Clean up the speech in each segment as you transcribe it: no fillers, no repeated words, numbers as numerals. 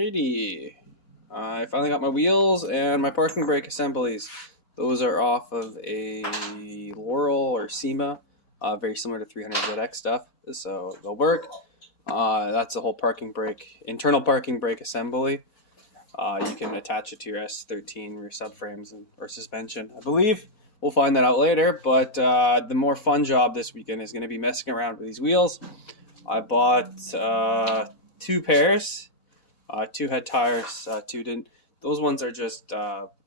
Alrighty. I finally got my wheels and my parking brake assemblies. Those are off of a Laurel or SEMA, very similar to 300ZX stuff, so they'll work. That's the whole parking brake, internal parking brake assembly. You can attach it to your S13 rear subframes or suspension, I believe. We'll find that out later, but the more fun job this weekend is going to be messing around with these wheels. I bought 2 pairs. 2 had tires, 2 didn't. Those ones are just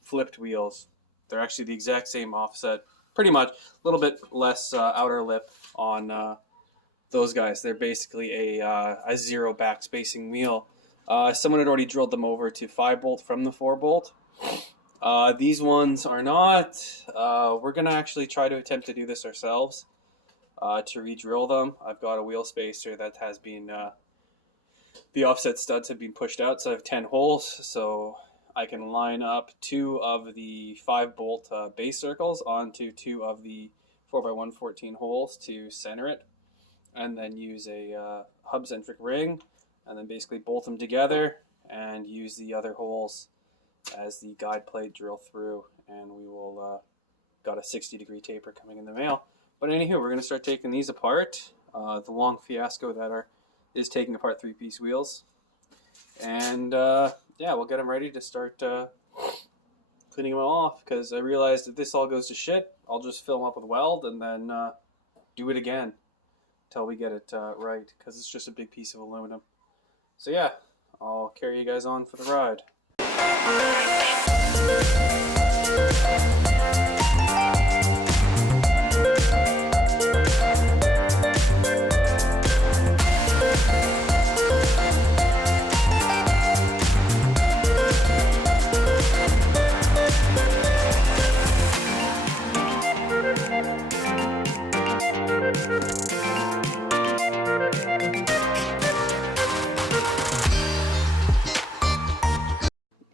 flipped wheels. They're actually the exact same offset, pretty much. A little bit less outer lip on those guys. They're basically a 0 back spacing wheel. Someone had already drilled them over to 5-bolt from the 4-bolt. These ones are not. We're going to actually try to attempt to do this ourselves to re-drill them. I've got a wheel spacer that has been... the offset studs have been pushed out, so I have 10 holes, so I can line up 2 of the 5-bolt base circles onto 2 of the 4x114 holes to center it, and then use a hub-centric ring, and then basically bolt them together and use the other holes as the guide plate drill through, and we will got a 60-degree taper coming in the mail. But anywho, we're going to start taking these apart. The long fiasco that is taking apart 3-piece wheels, and yeah, we'll get them ready to start cleaning them all off, because I realized if this all goes to shit, I'll just fill them up with weld and then do it again until we get it right, because it's just a big piece of aluminum. So yeah, I'll carry you guys on for the ride.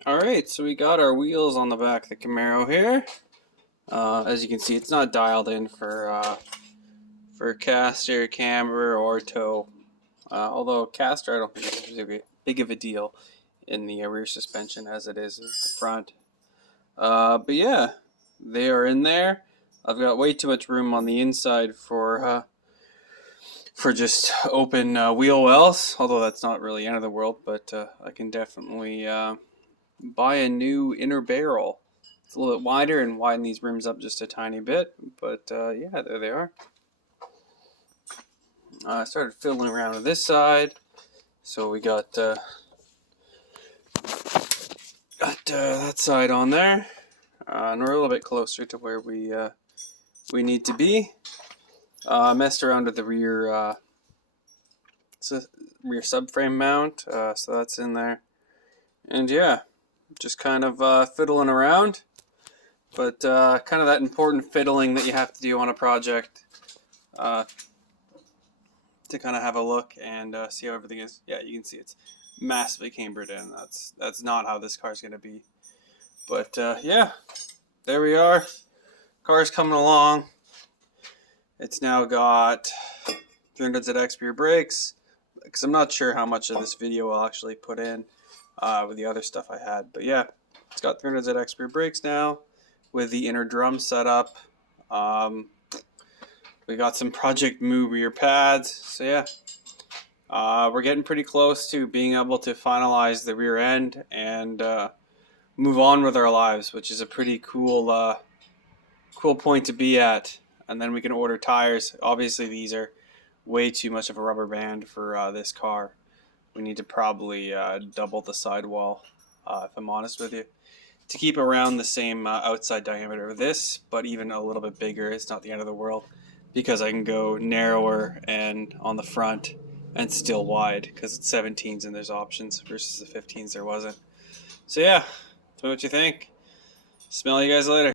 Alright, so we got our wheels on the back of the Camaro here. As you can see, it's not dialed in for caster, camber, or tow. Although caster, I don't think it's really big of a deal in the rear suspension as it is in the front. But yeah, they are in there. I've got way too much room on the inside for just open wheel wells, although that's not really end of the world, but I can definitely buy a new inner barrel. It's a little bit wider and widen these rims up just a tiny bit, but yeah, there they are. I started fiddling around with this side, so we got that side on there, and we're a little bit closer to where we need to be. Messed around with the rear rear subframe mount, so that's in there, and yeah, just kind of fiddling around, but kind of that important fiddling that you have to do on a project to kind of have a look and see how everything is. Yeah, you can see it's massively cambered in. That's not how this car's going to be. But yeah, there we are. Car's coming along. It's now got 300ZX rear brakes, because I'm not sure how much of this video I'll actually put in with the other stuff I had. But yeah, it's got 300ZX rear brakes now with the inner drum set up. We got some Project Moo rear pads. So yeah, we're getting pretty close to being able to finalize the rear end and move on with our lives, which is a pretty cool cool point to be at. And then we can order tires. Obviously these are way too much of a rubber band for this car. We need to probably double the sidewall, if I'm honest with you, to keep around the same outside diameter of this, but even a little bit bigger. It's not the end of the world, because I can go narrower and on the front and still wide, because it's 17s and there's options versus the 15s there wasn't. So yeah, tell me what you think. Smell you guys later.